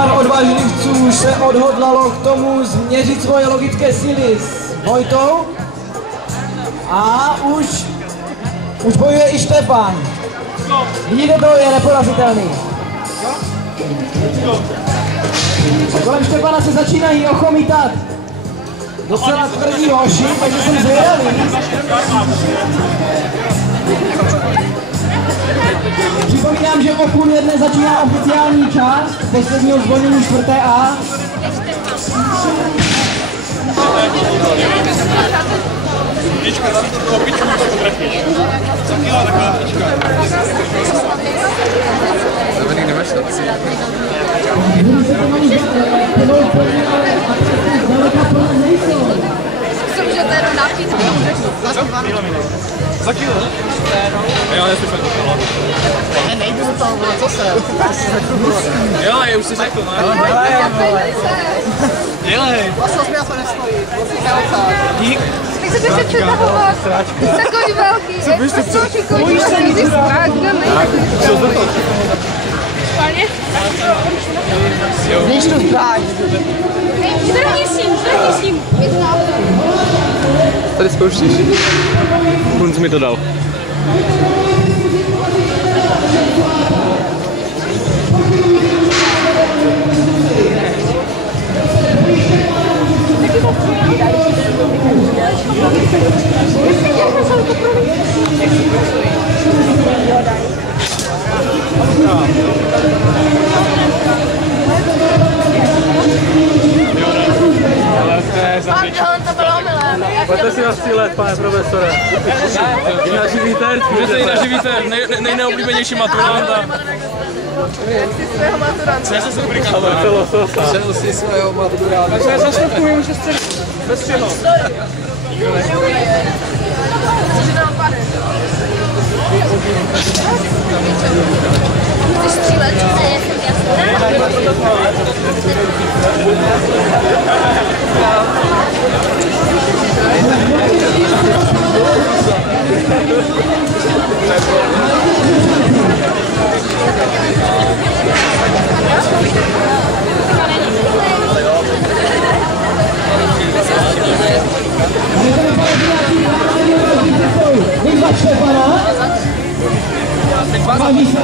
pár odvážlivců už se odhodlalo k tomu změřit svoje logické síly s Vojtou. A už bojuje i Štefan. Vidíte to, je neporazitelný. Kolem Štefana se začínají ochomítat docela tvrdý hoši, takže jsem zvědavý. Připomínám, že o půl jedné začíná oficiální část posledního zvolnění 4A. Lička, tam to pičku potrefíš. Za kila taková lička. Zavený nemáš šanci. Myslím, že to je jenom nápít. Za kilo? Já neslyším to kilo. Nejdu do toho, co se? Dělej, už jsi řekl, ne? Dělej. Vlastně mě to nestojí. Dík. Tak se to přetahovat. Takový velký. Co bys to přetahovat? Bojíš se mít zprávkami. Co to to? Páně? Víš to zbrát. Zdrhni s ním. Tady zkoušíš. Kunc mi to dal. To bylo omylem. Pojďte si na střílet, pane profesore. I na živý terč. Můžete i na živý terč, nejneoblíbenější maturanta. Jak si svého maturanta? Já jsem se ubrikával. Přel si svého maturanta. Takže zastupuji už bez čeho. Cože nám pade? Chceš střílet? Ne, jsem jasná. Vyzvat Štefana. Baví se.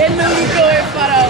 Jednou rukou je padal.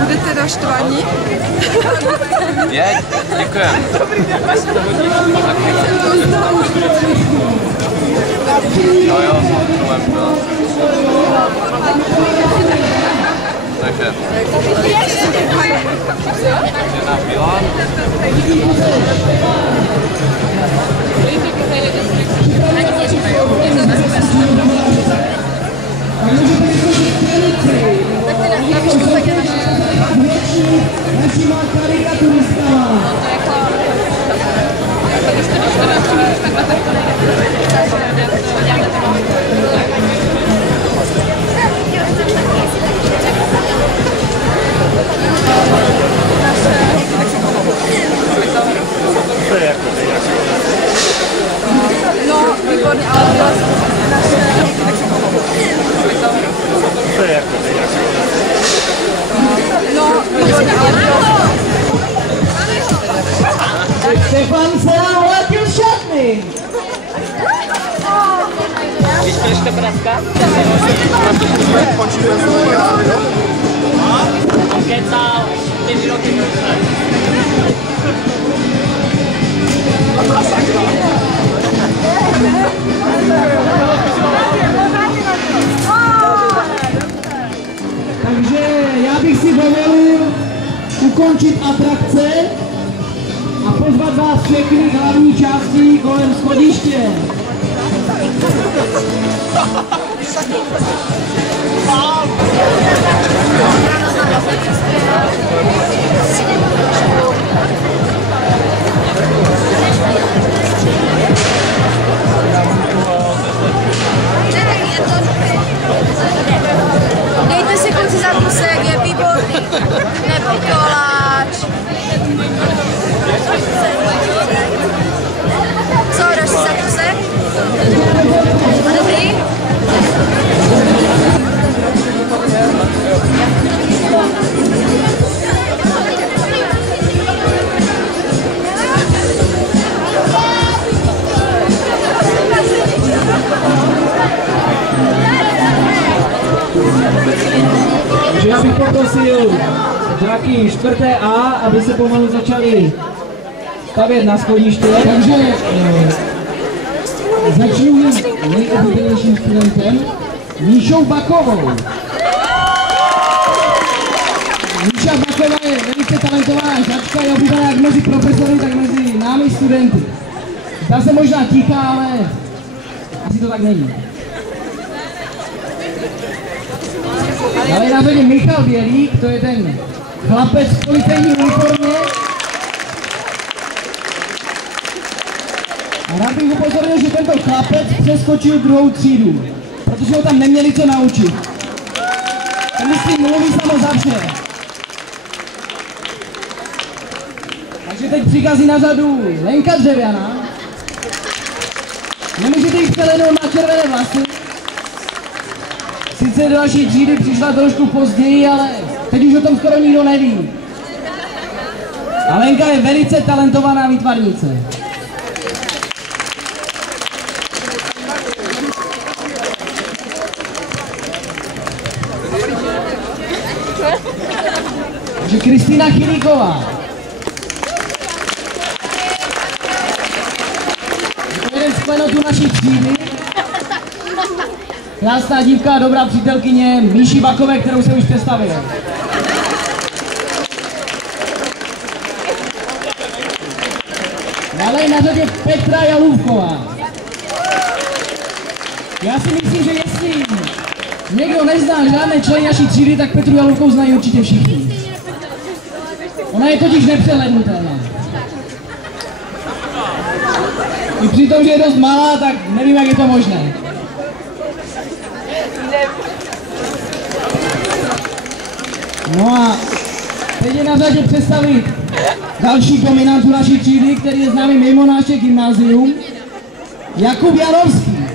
Budete naštvaní? Je, děkujem. Jo, problém, no. Takže na Milan. Kecal 4 roky. Takže já bych si dovolil ukončit atrakce a pozvat vás všechny k hlavní části kolem schodiště. Dejte si kluci zákusek, je výborný. Nebo koláč. Co, dáš si zákusek? A dobrý? Takže já bych poprosil žáky 4A, aby se pomalu začali stavět na schodiště. Takže začnu nejoblíbenějším studentem, Míšou Bakovou. Míša Baková je velice talentovaná žačka, je oblíbená jak mezi profesory, tak mezi námi studenty. Zdá se možná tichá, ale asi to tak není. Ale na řadě Michal Bělík, to je ten chlapec v policejní uniformě. A rád bych upozornil, že tento chlapec přeskočil 2. třídu, protože ho tam neměli co naučit. To myslím, mluví samo za vše. Takže teď přichází na řadu Lenka Dřevěná. Nemůžete jít přelenout na červené vlasy. Sice do naší třídy přišla trošku později, ale teď už o tom skoro nikdo neví. A Lenka je velice talentovaná výtvarnice. Takže Kristýna Chilíková. Je to jeden z klenotů naší třídy. Krásná dívka a dobrá přítelkyně Míši Bakové, kterou se už představil. Dále je na řadě Petra Jalůvková. Já si myslím, že jestli někdo nezná žádné členy naší třídy, tak Petru Jalůvkovou znají určitě všichni. Ona je totiž nepřehlednutelná. I přitom, že je dost malá, tak nevím, jak je to možné. No a teď je na řadě představit další dominantu naší třídy, který je známý mimo naše gymnázium, Jakub Janovský.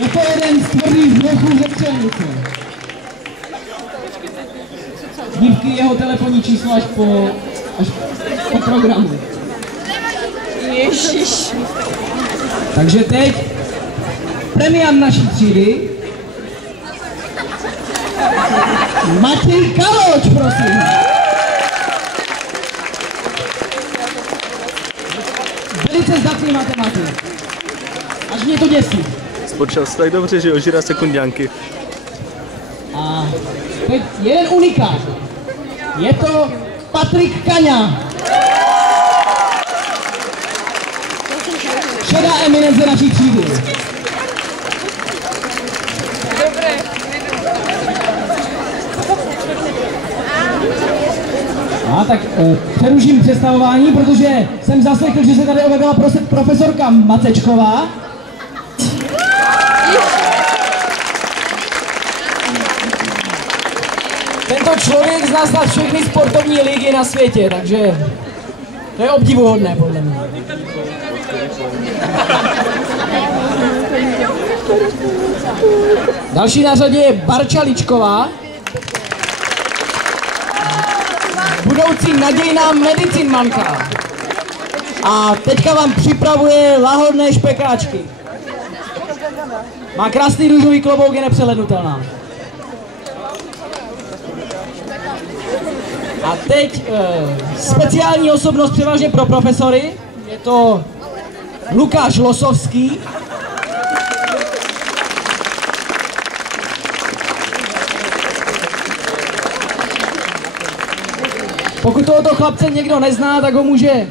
Je to jeden z tvrdých vnechů ze Střelnice. Dívky, jeho telefonní číslo až po programu. Ježiš. Takže teď premiant naší třídy, Matěj Kaloč, prosím. Velice zdatný matematik. Až mě to děsí. Spočal se tak dobře, že ožírá sekundiánky. A teď jeden unikát. Je to Patrik Kaňa. Šedá eminence naší třídy. A tak přeruším představování, protože jsem zaslechl, že se tady objevila profesorka Macečková. Tento člověk zná snad všechny sportovní ligy na světě, takže to je obdivuhodné podle mě. Další na řadě je Barča Ličková. Budoucí nadějná medicinmanka. A teďka vám připravuje lahodné špekáčky. Má krásný růžový klobouk, je nepřehlednutelná. A teď speciální osobnost převážně pro profesory. Je to Lukáš Losovský. Pokud tohoto chlapce někdo nezná, tak ho může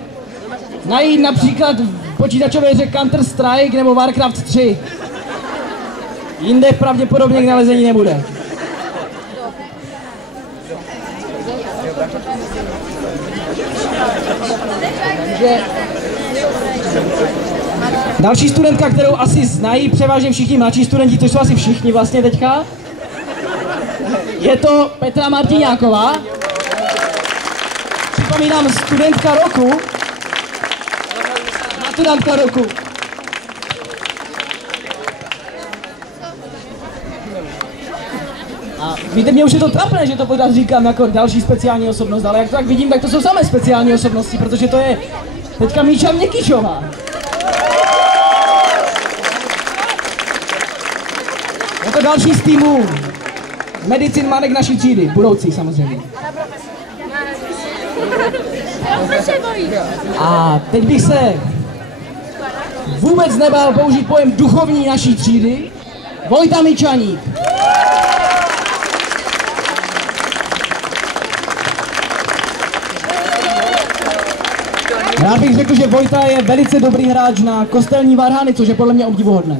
najít například v počítačové hře Counter-Strike nebo Warcraft 3. Jinde pravděpodobně k nalezení nebude. Další studentka, kterou asi znají převážně všichni mladší studenti, to jsou asi všichni vlastně teďka, je to Petra Martiňáková. Připomínám, studentka roku, maturantka roku. A víte, mě už je to trapné, že to pořád říkám jako další speciální osobnost, ale jak to tak vidím, tak to jsou samé speciální osobnosti, protože to je teďka Míša Měkyšová. Je to další z týmu medicín manek naší třídy, budoucí samozřejmě. A teď bych se vůbec nebál použít pojem duchovní naší třídy, Vojta Mičaník. Rád bych řekl, že Vojta je velice dobrý hráč na kostelní varhany, což je podle mě obdivuhodné.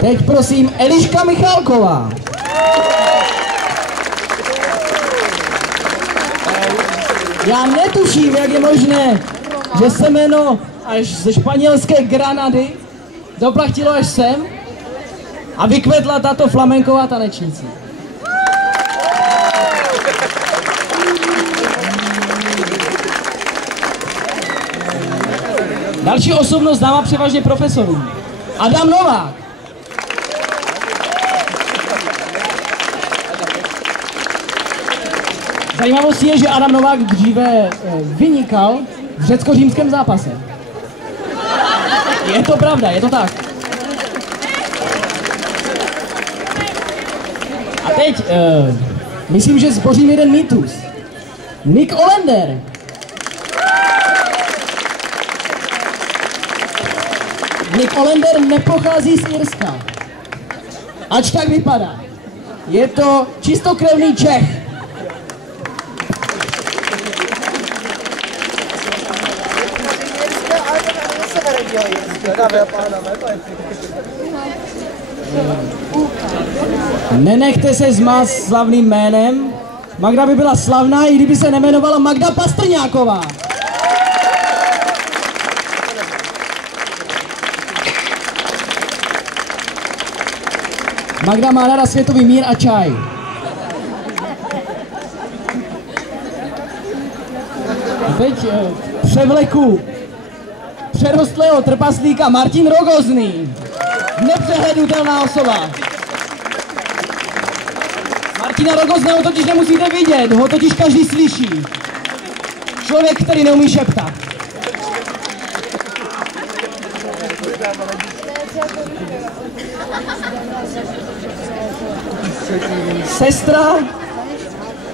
Teď prosím Eliška Michálková. Já netuším, jak je možné, že semeno až ze španělské Granady doplachtilo až sem a vykvetla tato flamenková tanečnice. Další osobnost známá převážně profesorům. Adam Novák. Zajímavostí je, že Adam Novák dříve vynikal v řecko-římském zápase. Je to pravda, je to tak. A teď, myslím, že zbořím jeden mýtus. Nick Olander. Nick Olander nepochází z Irska. Ač tak vypadá. Je to čistokrevný Čech. Nenechte se zmást slavným jménem. Magda by byla slavná, i kdyby se nejmenovala Magda Pastrňáková. Magda má ráda světový mír a čaj. Teď převleku přerostlého trpaslíka Martin Rogozný. Nepřehlednutelná osoba. Martina Rogozného totiž nemusíte vidět, ho totiž každý slyší. Člověk, který neumí šeptat. Sestra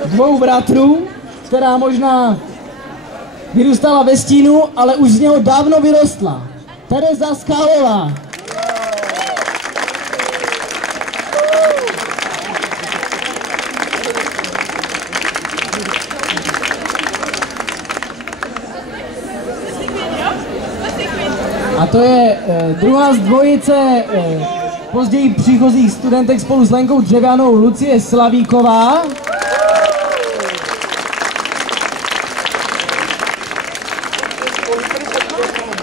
dvou bratrů, která možná vyrůstala ve stínu, ale už z něho dávno vyrostla. Tereza Skálová. A to je druhá z dvojice později příchozích studentek spolu s Lenkou Dřevěnou, Lucie Slavíková.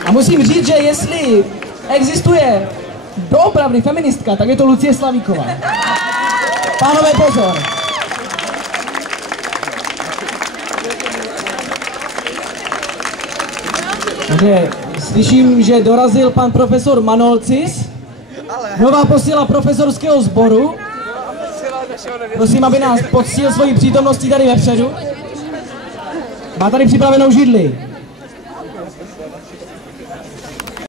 A musím říct, že jestli existuje doopravdy feministka, tak je to Lucie Slavíková. Pánové, pozor! Takže slyším, že dorazil pan profesor Manolcis, nová posila profesorského sboru. Prosím, aby nás poctil svojí přítomností tady vepředu. Má tady připravenou židli.